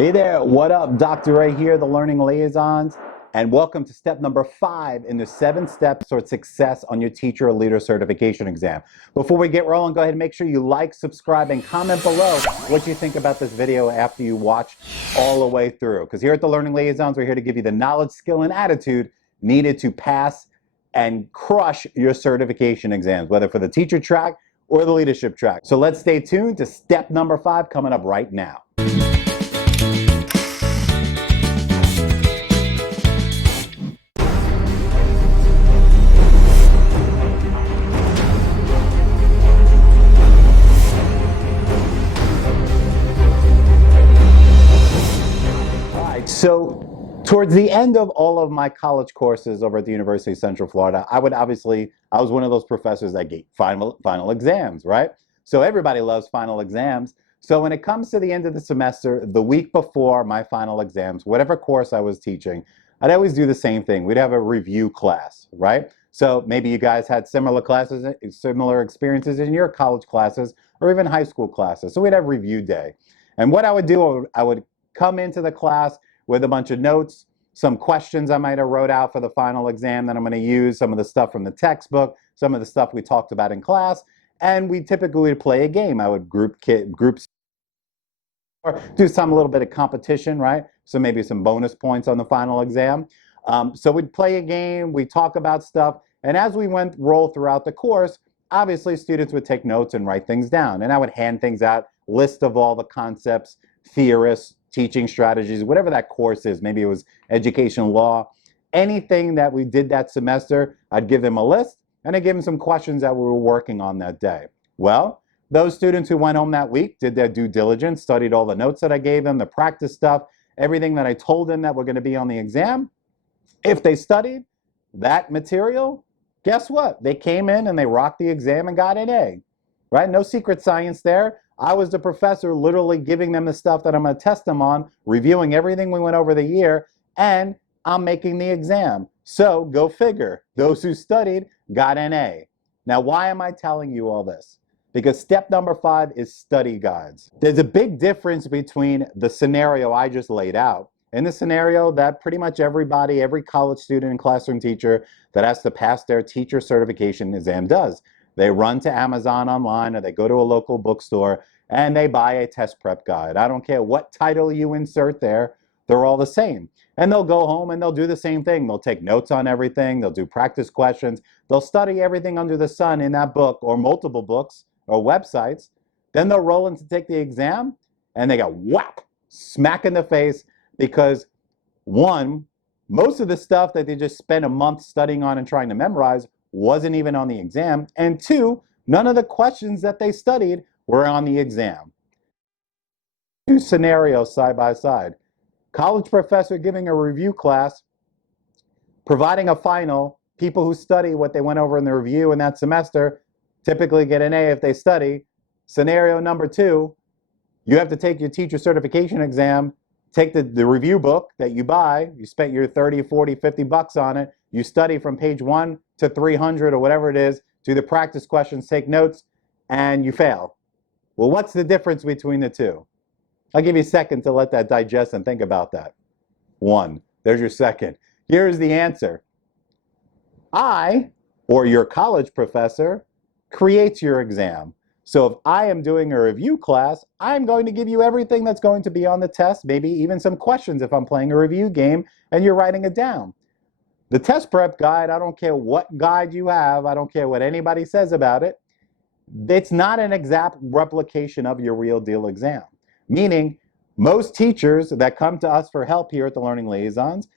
Hey there, what up? Dr. Ray here, the Learning Liaisons, and welcome to step number 5 in the 7 steps towards success on your teacher or leader certification exam. Before we get rolling, go ahead and make sure you like, subscribe, and comment below what you think about this video after you watch all the way through. Because here at the Learning Liaisons, we're here to give you the knowledge, skill, and attitude needed to pass and crush your certification exams, whether for the teacher track or the leadership track. So let's stay tuned to step number 5 coming up right now. So towards the end of all of my college courses over at the University of Central Florida, I was one of those professors that gave final exams, right? So everybody loves final exams. So when it comes to the end of the semester, the week before my final exams, whatever course I was teaching, I'd always do the same thing. We'd have a review class, right? So maybe you guys had similar classes, similar experiences in your college classes or even high school classes. So we'd have review day. And what I would do, I would come into the class with a bunch of notes, some questions I might have wrote out for the final exam that I'm going to use, some of the stuff from the textbook, some of the stuff we talked about in class, and we typically would play a game. I would groups or do a little bit of competition, right? So maybe some bonus points on the final exam. So we'd play a game, we'd talk about stuff, and as we roll throughout the course, obviously students would take notes and write things down, and I would hand things out, list of all the concepts, theorists, teaching strategies, whatever that course is. Maybe it was education law. Anything that we did that semester, I'd give them a list and I'd give them some questions that we were working on that day. Well, those students who went home that week did their due diligence, studied all the notes that I gave them, the practice stuff, everything that I told them that were going to be on the exam. If they studied that material, guess what? They came in and they rocked the exam and got an A, right? No secret science there. I was the professor literally giving them the stuff that I'm going to test them on, reviewing everything we went over the year, and I'm making the exam. So go figure. Those who studied got an A. Now, why am I telling you all this? Because step number 5 is study guides. There's a big difference between the scenario I just laid out and the scenario that pretty much everybody, every college student and classroom teacher that has to pass their teacher certification exam does. They run to Amazon online or they go to a local bookstore and they buy a test prep guide. I don't care what title you insert there, they're all the same. And they'll go home and they'll do the same thing. They'll take notes on everything, they'll do practice questions, they'll study everything under the sun in that book or multiple books or websites. Then they'll roll in to take the exam and they get whap, smack in the face because one, most of the stuff that they just spent a month studying on and trying to memorize wasn't even on the exam, and 2, none of the questions that they studied were on the exam. 2 scenarios side by side. College professor giving a review class, providing a final, people who study what they went over in the review in that semester typically get an A if they study. Scenario number 2, you have to take your teacher certification exam, take the review book that you buy, you spent your 30, 40, 50 bucks on it, you study from page 1 to 300 or whatever it is, do the practice questions, take notes, and you fail. Well, what's the difference between the two? I'll give you a second to let that digest and think about that. 1, there's your second. Here's the answer. I, or your college professor, creates your exam. So if I am doing a review class, I'm going to give you everything that's going to be on the test, maybe even some questions if I'm playing a review game and you're writing it down. The test prep guide, I don't care what guide you have, I don't care what anybody says about it, it's not an exact replication of your real deal exam. Meaning, most teachers that come to us for help here at the Learning Liaisons,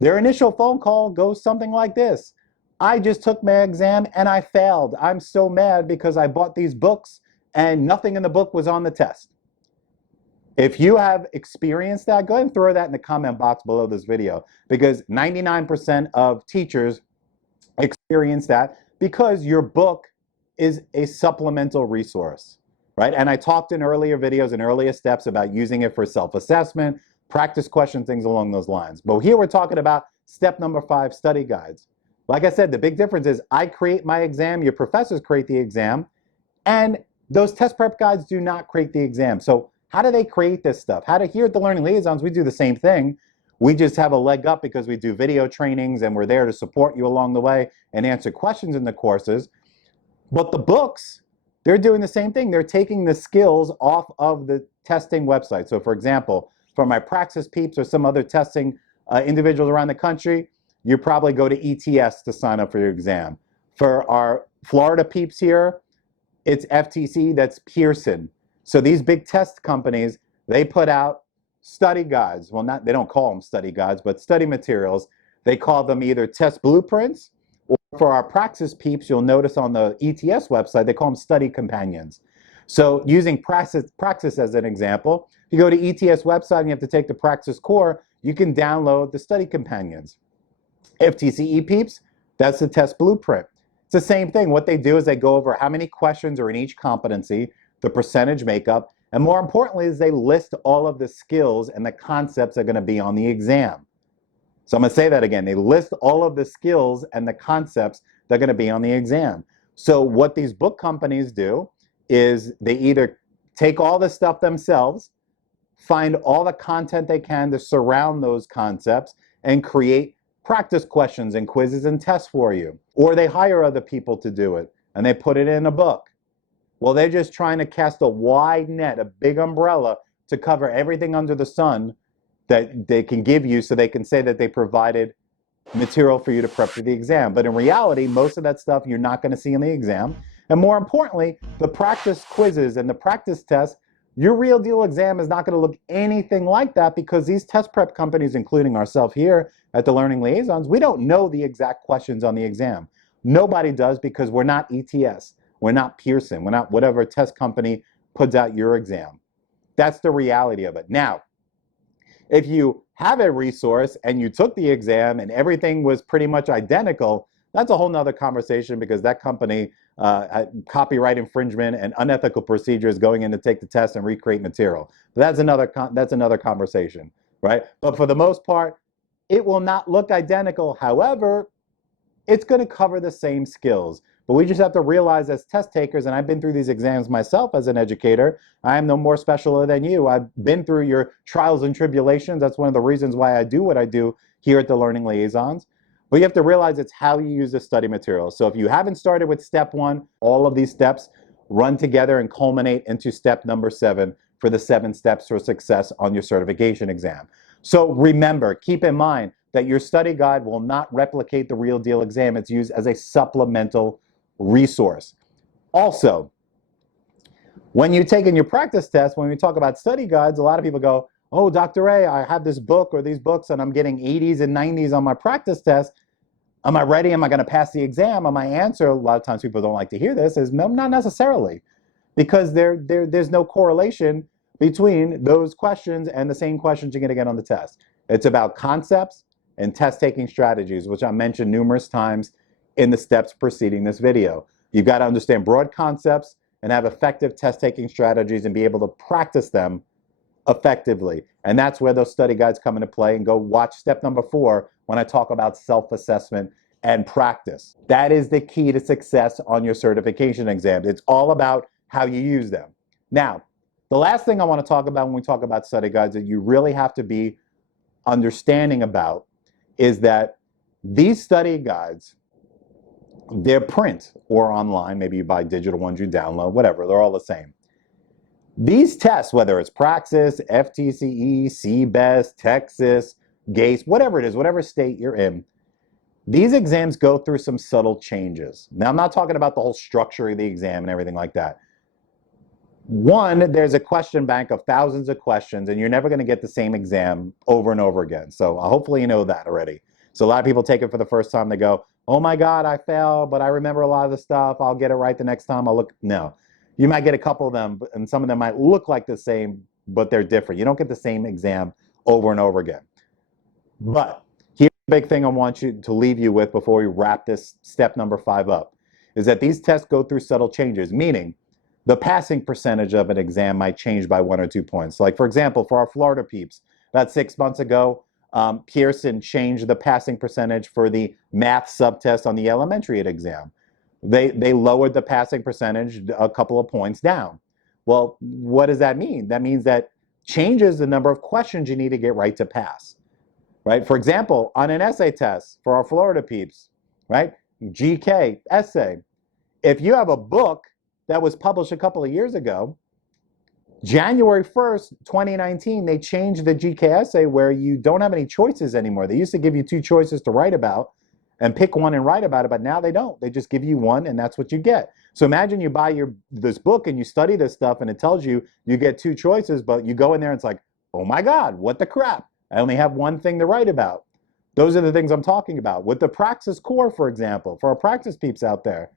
their initial phone call goes something like this. I just took my exam and I failed. I'm so mad because I bought these books and nothing in the book was on the test. If you have experienced that, go ahead and throw that in the comment box below this video, because 99% of teachers experience that because your book is a supplemental resource, right? And I talked in earlier videos and earlier steps about using it for self-assessment, practice questions, things along those lines. But here we're talking about step number 5, study guides. Like I said, the big difference is I create my exam, your professors create the exam, and those test prep guides do not create the exam. So How do they create this stuff? Here at the Learning Liaisons, we do the same thing. We just have a leg up because we do video trainings and we're there to support you along the way and answer questions in the courses. But the books, they're doing the same thing. They're taking the skills off of the testing website. So for example, for my Praxis peeps or some other testing individuals around the country, you probably go to ETS to sign up for your exam. For our Florida peeps here, it's FTCE, that's Pearson. So these big test companies, they put out study guides. Well, they don't call them study guides, but study materials. They call them either test blueprints, or for our Praxis peeps, you'll notice on the ETS website, they call them study companions. So using Praxis as an example, if you go to ETS website and you have to take the Praxis core, you can download the study companions. FTCE peeps, that's the test blueprint. It's the same thing. What they do is they go over how many questions are in each competency, the percentage makeup, and more importantly is they list all of the skills and the concepts that are going to be on the exam. So I'm going to say that again. They list all of the skills and the concepts that are going to be on the exam. So what these book companies do is they either take all the stuff themselves, find all the content they can to surround those concepts, and create practice questions and quizzes and tests for you. Or they hire other people to do it and they put it in a book. Well, they're just trying to cast a wide net, a big umbrella to cover everything under the sun that they can give you so they can say that they provided material for you to prep for the exam. But in reality, most of that stuff you're not going to see in the exam. And more importantly, the practice quizzes and the practice tests, your real deal exam is not going to look anything like that because these test prep companies, including ourselves here at the Learning Liaisons, we don't know the exact questions on the exam. Nobody does because we're not ETS. We're not Pearson. We're not whatever test company puts out your exam. That's the reality of it. Now, if you have a resource and you took the exam and everything was pretty much identical, that's a whole nother conversation because that company copyright infringement and unethical procedures going in to take the test and recreate material. But that's another conversation, right? But for the most part, it will not look identical. However, it's going to cover the same skills. But we just have to realize as test takers, and I've been through these exams myself as an educator, I am no more special than you. I've been through your trials and tribulations. That's one of the reasons why I do what I do here at the Learning Liaisons. But you have to realize it's how you use the study material. So if you haven't started with step 1, all of these steps run together and culminate into step number 7 for the 7 steps for success on your certification exam. So remember, keep in mind that your study guide will not replicate the real deal exam. It's used as a supplemental resource. Also, when you're taking your practice test, when we talk about study guides, a lot of people go, oh, Dr. A, I have this book or these books and I'm getting 80s and 90s on my practice test. Am I ready? Am I going to pass the exam? And my answer, a lot of times people don't like to hear this, is no, not necessarily. Because there's no correlation between those questions and the same questions you're going to get on the test. It's about concepts and test-taking strategies, which I mentioned numerous times in the steps preceding this video. You've got to understand broad concepts and have effective test-taking strategies and be able to practice them effectively. And that's where those study guides come into play, and go watch step number 4 when I talk about self-assessment and practice. That is the key to success on your certification exams. It's all about how you use them. Now, the last thing I want to talk about when we talk about study guides that you really have to be understanding about is that these study guides, they're print or online, maybe you buy digital ones you download, whatever, they're all the same. These tests, whether it's Praxis, FTCE, CBEST, Texas, GACE, whatever it is, whatever state you're in, these exams go through some subtle changes. Now, I'm not talking about the whole structure of the exam and everything like that. One, there's a question bank of thousands of questions, and you're never going to get the same exam over and over again. So hopefully you know that already. So a lot of people take it for the first time. They go, oh my God, I failed, but I remember a lot of the stuff. I'll get it right the next time. No. You might get a couple of them, and some of them might look like the same, but they're different. You don't get the same exam over and over again. But here's the big thing I want you to leave you with before we wrap this step number 5 up, is that these tests go through subtle changes, meaning the passing percentage of an exam might change by 1 or 2 points. Like, for example, for our Florida peeps, about 6 months ago, Pearson changed the passing percentage for the math subtest on the elementary exam. They lowered the passing percentage a couple of points down. Well, what does that mean? That means that changes the number of questions you need to get right to pass, right? For example, on an essay test for our Florida peeps, right? GK, essay. If you have a book that was published a couple of years ago, January 1st, 2019, they changed the GK essay where you don't have any choices anymore. They used to give you two choices to write about and pick one and write about it, but now they don't. They just give you one and that's what you get. So imagine you buy this book and you study this stuff and it tells you you get two choices, but you go in there and it's like, oh my God, what the crap? I only have one thing to write about. Those are the things I'm talking about. With the Praxis core, for example, for our Praxis peeps out there,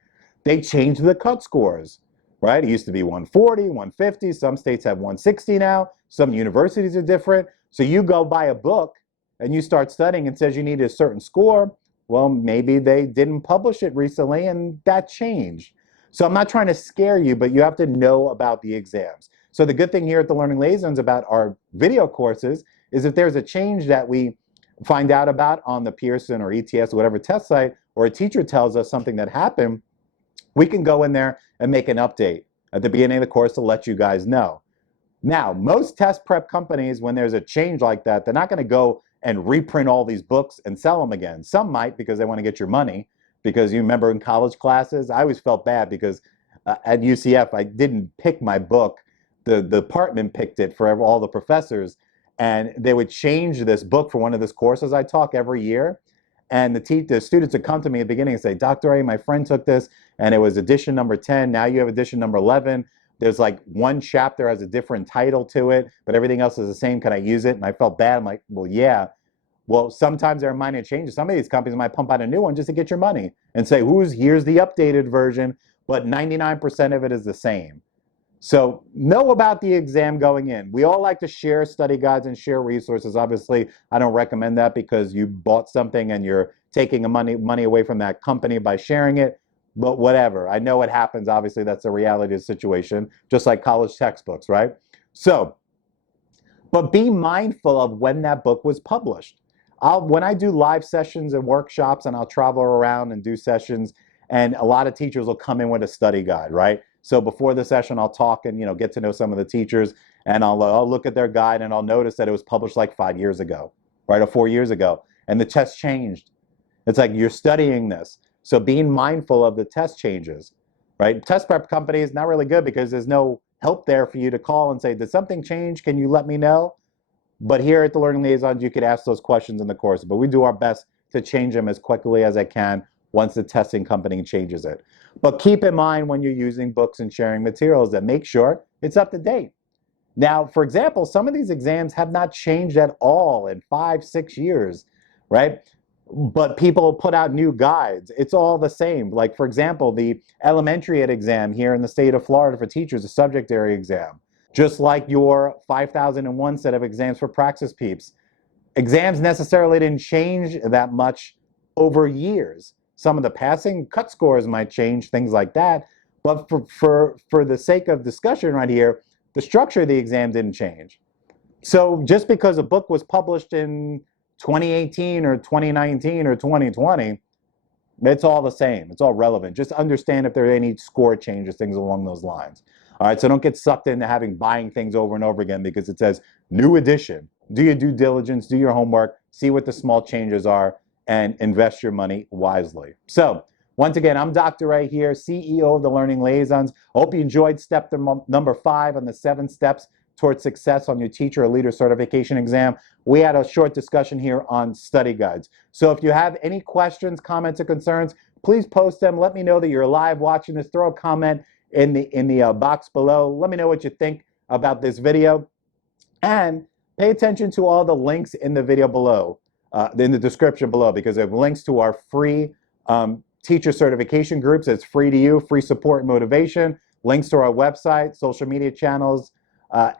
they changed the cut scores, right? It used to be 140, 150. Some states have 160 now. Some universities are different. So you go buy a book and you start studying and it says you need a certain score. Well, maybe they didn't publish it recently and that changed. So I'm not trying to scare you, but you have to know about the exams. So the good thing here at the Learning Liaisons about our video courses is if there's a change that we find out about on the Pearson or ETS or whatever test site, or a teacher tells us something that happened, we can go in there and make an update at the beginning of the course to let you guys know. Now, most test prep companies, when there's a change like that, they're not going to go and reprint all these books and sell them again. Some might because they want to get your money, because you remember in college classes, I always felt bad because at UCF, I didn't pick my book. The department picked it for all the professors, and they would change this book for one of these courses I talk every year. And the students would come to me at the beginning and say, Dr. A, my friend took this, and it was edition number 10. Now you have edition number 11. There's like one chapter has a different title to it, but everything else is the same. Can I use it? And I felt bad. I'm like, well, yeah. Well, sometimes there are minor changes. Some of these companies might pump out a new one just to get your money and say, here's the updated version, but 99% of it is the same. So know about the exam going in. We all like to share study guides and share resources. Obviously, I don't recommend that because you bought something and you're taking money away from that company by sharing it. But whatever, I know it happens. Obviously, that's the reality of the situation, just like college textbooks, right? So, but be mindful of when that book was published. When I do live sessions and workshops, and I'll travel around and do sessions, and a lot of teachers will come in with a study guide, right? So before the session, I'll talk and get to know some of the teachers, and I'll look at their guide and I'll notice that it was published like 5 years ago, right, or 4 years ago, and the test changed. It's like you're studying this, so being mindful of the test changes, right? Test prep company is not really good because there's no help there for you to call and say, did something change? Can you let me know? But here at the Learning Liaisons, you could ask those questions in the course, but we do our best to change them as quickly as I can once the testing company changes it. But keep in mind when you're using books and sharing materials that make sure it's up to date. Now, for example, some of these exams have not changed at all in 5, 6 years, right? But people put out new guides. It's all the same. Like, for example, the elementary ed exam here in the state of Florida for teachers, a subject area exam. Just like your 5001 set of exams for Praxis peeps. Exams necessarily didn't change that much over years. Some of the passing cut scores might change, things like that. But for the sake of discussion right here, the structure of the exam didn't change. So just because a book was published in 2018 or 2019 or 2020, it's all the same. It's all relevant. Just understand if there are any score changes, things along those lines. All right, so don't get sucked into buying things over and over again because it says new edition. Do your due diligence, do your homework, see what the small changes are, and invest your money wisely. So once again, I'm Dr. A here, CEO of the Learning Liaisons. I hope you enjoyed step number 5 on the 7 steps towards success on your teacher or leader certification exam. We had a short discussion here on study guides. So if you have any questions, comments, or concerns, please post them. Let me know that you're live watching this. Throw a comment in the box below. Let me know what you think about this video. And pay attention to all the links in the video below, in the description below, because they have links to our free teacher certification groups. It's free to you, free support and motivation, links to our website, social media channels,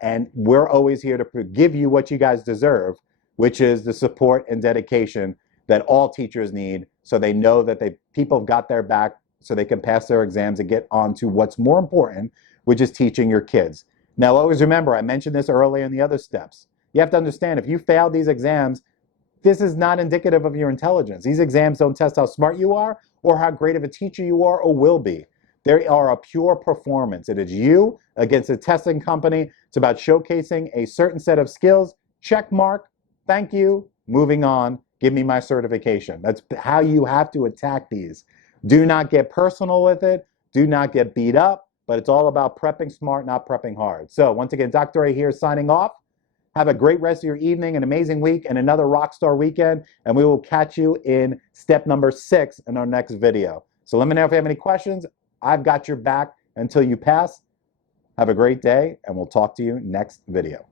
and we're always here to give you what you guys deserve, which is the support and dedication that all teachers need so they know that people have got their back so they can pass their exams and get on to what's more important, which is teaching your kids. Now, always remember, I mentioned this earlier in the other steps. You have to understand, if you fail these exams, this is not indicative of your intelligence. These exams don't test how smart you are or how great of a teacher you are or will be. They are a pure performance. It is you against a testing company. It's about showcasing a certain set of skills. Check mark. Thank you. Moving on. Give me my certification. That's how you have to attack these. Do not get personal with it. Do not get beat up. But it's all about prepping smart, not prepping hard. So once again, Dr. A here signing off. Have a great rest of your evening, an amazing week, and another rockstar weekend. And we will catch you in step number 6 in our next video. So let me know if you have any questions. I've got your back until you pass. Have a great day, and we'll talk to you next video.